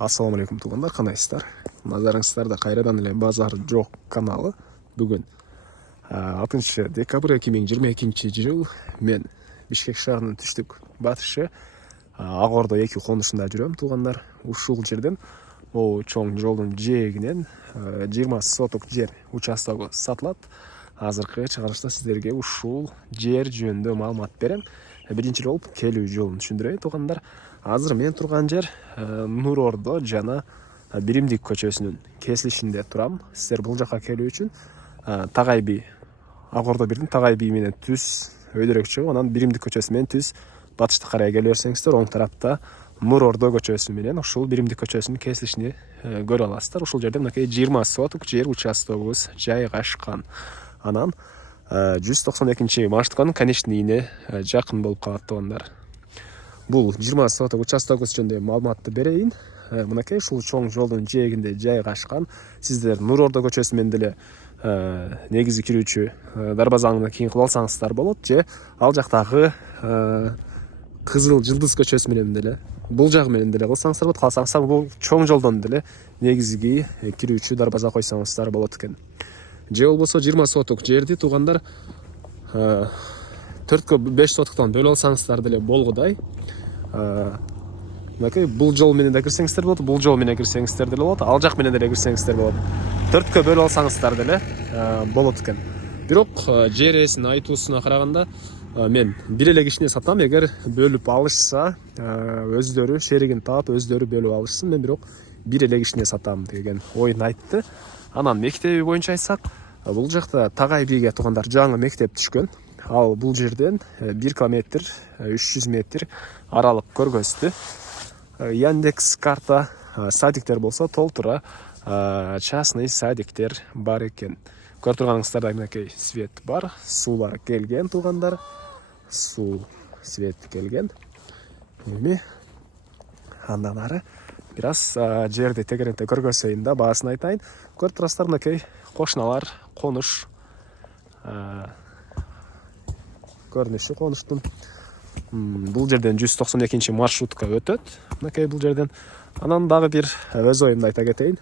Ассаламу алейкум туугандар, кандайсыздар? Назарыңыздарда кайрадан эле Базар Жок каналы. Бүгүн 6 декабрь 2022 жыл мен Бишкек шаарынын түштүк батышы Ак Ордо 2 конушунда жүрөм туугандар. Ушул жерден могу чоң жолдун жээгинен 20 соток жер участогу сатылат. Азыркы чыгарышта сиздерге ушул жер жөнүндө маалымат берем. Биринчи болуп келүү жолун түшүндүрөйүн туугандар. Азыр мен турган жер Нур Ордо жана Биримдик көчөсүнүн кесилишинде турам. Сиздер бул жака келүү үчүн Тагай би Ак Ордо бирдин Тагай би менен түз өйдөрөк чыгып, анан Биримдик көчөсү менен түз батышты карай келе берсеңиздер, оң тарапта Нур Ордо көчөсү менен ушул Биримдик көчөсүнүн кесилишини көрө аласыздар. Ушул жерде мынакей 20 соток жер участогубуз жайгашкан. Анан 192 маршрутканын конечныйине жакын болуп калат туугандар. Бул 20 соток участогубуз жөнүндө маалыматты берейин. Мынакей ушул чоң жолдун жээгинде жайгашкан. Сиздер Нур Ордо көчөсү менен деле негизи кирүүчү дарбазаңды кийин кылып алсаңыздар болот, же ал жактагы Кызыл Жылдыз көчөсү менен деле бул жагы менен деле кылсаңыздар болот. Калсаңыздар бул чоң жолдон деле негизги кирүүчү дарбаза койсоңуздар болот экен. Же болбосо 20 соток жерди туугандар 4кө 5 сотоктон бөлүп алсаңыздар деле болгудай. Мынакей бул жол менен да кирсеңиздер болот, бул жол менен кирсеңиздер деле болот, ал жак менен деле кирсеңиздер болот. 4кө бөлүп алсаңыздар деле болот экен. Бирок жер ээсинин айтуусуна караганда мен бир эле кишине сатам. Эгер бөлүп алышса, өздөрү шеригин таап, өздөрү бөлүп алышсын. Мен бирок бир эле кишине сатам деген оюн айтты. Анан мектеби боюнча айтсак, бул жакта Тагай биге туугандар жаңы мектеп түшкөн. Ал бул жерден 1 километр 300 метр аралык көргөздү. Яндекс карта садиктер болсо толтура частный садиктер бар экен. Көрүп турганыңыздардай мынакей свет бар, суулар келген туугандар. Суу свет келген. Эми андан ары бир аз жерди тегеренте көргөзөйүн да баасын айтайын. Көрүп турасыздар мынакей кошуналар, конуш көрүнүшү конуштун. Бул жерден 192 маршрутка өтөт. Мынакей бул жерден. Анан дагы бир өз оюмду айта кетейин.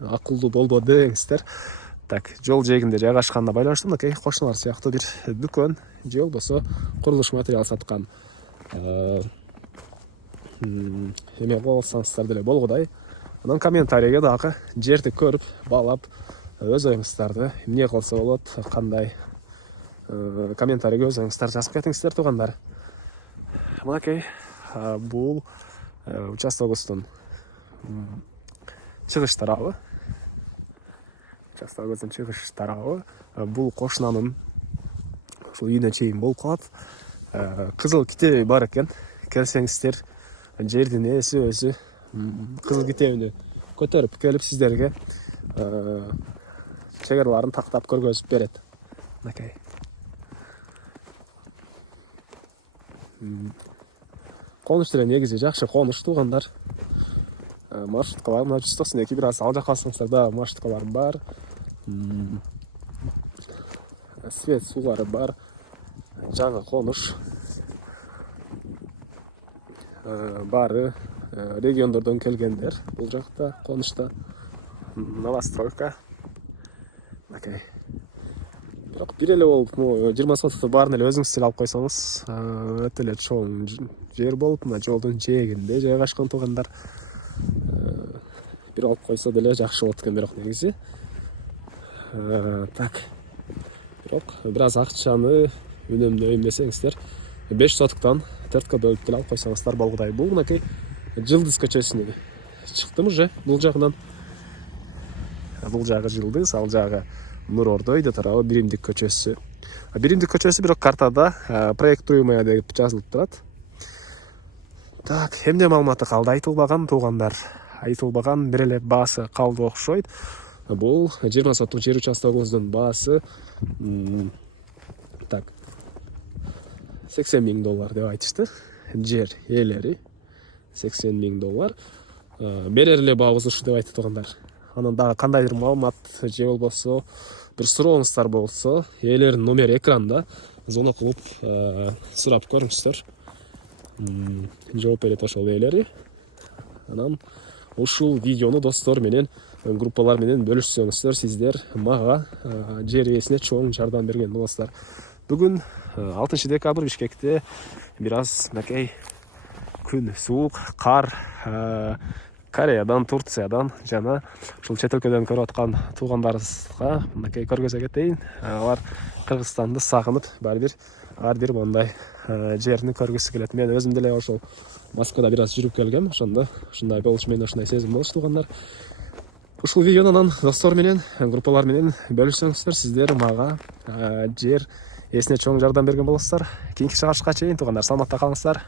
Акылдуу болбо деңиздер. Так, жол жээгинде жайгашканына байланыштуу мынакей кошуналар сыяктуу бир дүкөн же болбосо курулуш материал саткан эме кылып алсаңыздар деле болгудай. Анан комментарийге дагы жерди көрүп, баалап, өз оюңуздарды эмне кылса болот, кандай комментарийге өз оюңуздар жазып кетиңиздер туугандар. Мынакей бул участогубуздун чыгыш тарабы. Участогубуздун чыгыш тарабы. Бул кошунанын ушул үйүнө чейин болуп калат. Кызыл китеби бар экен. Келсеңиздер, жердин ээси өзү кызыл китебини көтөрүп келип сиздерге чегарларын тактап көргөзүп берет. Мынакей. Конуш деле негизи жакшы конуш туугандар. Маршруткалар мына 192 бир аз ал жакка алсаңыздар да маршруткалар бар. Свет суулары бар. Жаңы конуш. Бары региондордон келгендер бул жакта конушта. Новостройка. Мынакей. Бирок бир эле болуп 20 сотокту баарын эле өзүңүз алып койсоңуз, өтө эле чоң жер болуп, мына жолдун жээгинде жайгашкан туугандар. Бир алып койсо деле жакшы болот экен бирок негизи. Так. Бирок бир аз акчаны үнөмдөйм десеңиздер, 5 сотоктон 4кө бөлүп деле алып койсоңуздар болгудай. Бул мынакей Жылдыз көчөсүнө чыктым уже бул жагынан. Бул жагы Жылдыз, ал жагы Нур Ордо үйдө тарабы Биримдик көчөсү. Биримдик көчөсү бирок картада проектуемая деп жазылып турат. Так, эмне маалыматы калды айтылбаган туугандар. Айтылбаган бир эле баасы калды окшойт. Бул 20 соттук жер участогубуздун баасы так $80,000 деп айтышты. Жер ээлери $80,000. Берер эле баабыз ушу деп айтты туугандар. Анан дагы кандайдыр маалымат же болбосо бир сурооңуздар болсо, ээлеринин номери экранда. Звонок кылып сурап көрүңүздөр. Жооп берет ошол ээлери. Анан ушул видеону достор менен, группалар менен бөлүшсөңүздөр, сиздер мага жер ээсине чоң жардам берген болосуздар. Бүгүн 6 декабрь Бишкекте бир аз мынакей күн суук, кар, Кореядан, Турциядан жана ушул чет өлкөдөн көрүп аткан туугандарыбызга мынакей көргөзө кетейин. Алар Кыргызстанды сагынып, ар бир мондай жерни көргүсү келет. Мен өзүм деле ошол Москвада бир аз жүрүп келгем, ошондо ушундай болушу менен ушундай сезим болчу туугандар. Ушул видеону анан достор менен, группалар менен бөлүшсөңүздөр, сиздер мага жер ээсине чоң жардам берген болосуздар. Кийинки чыгарышка чейин туугандар, саламатта калыңыздар.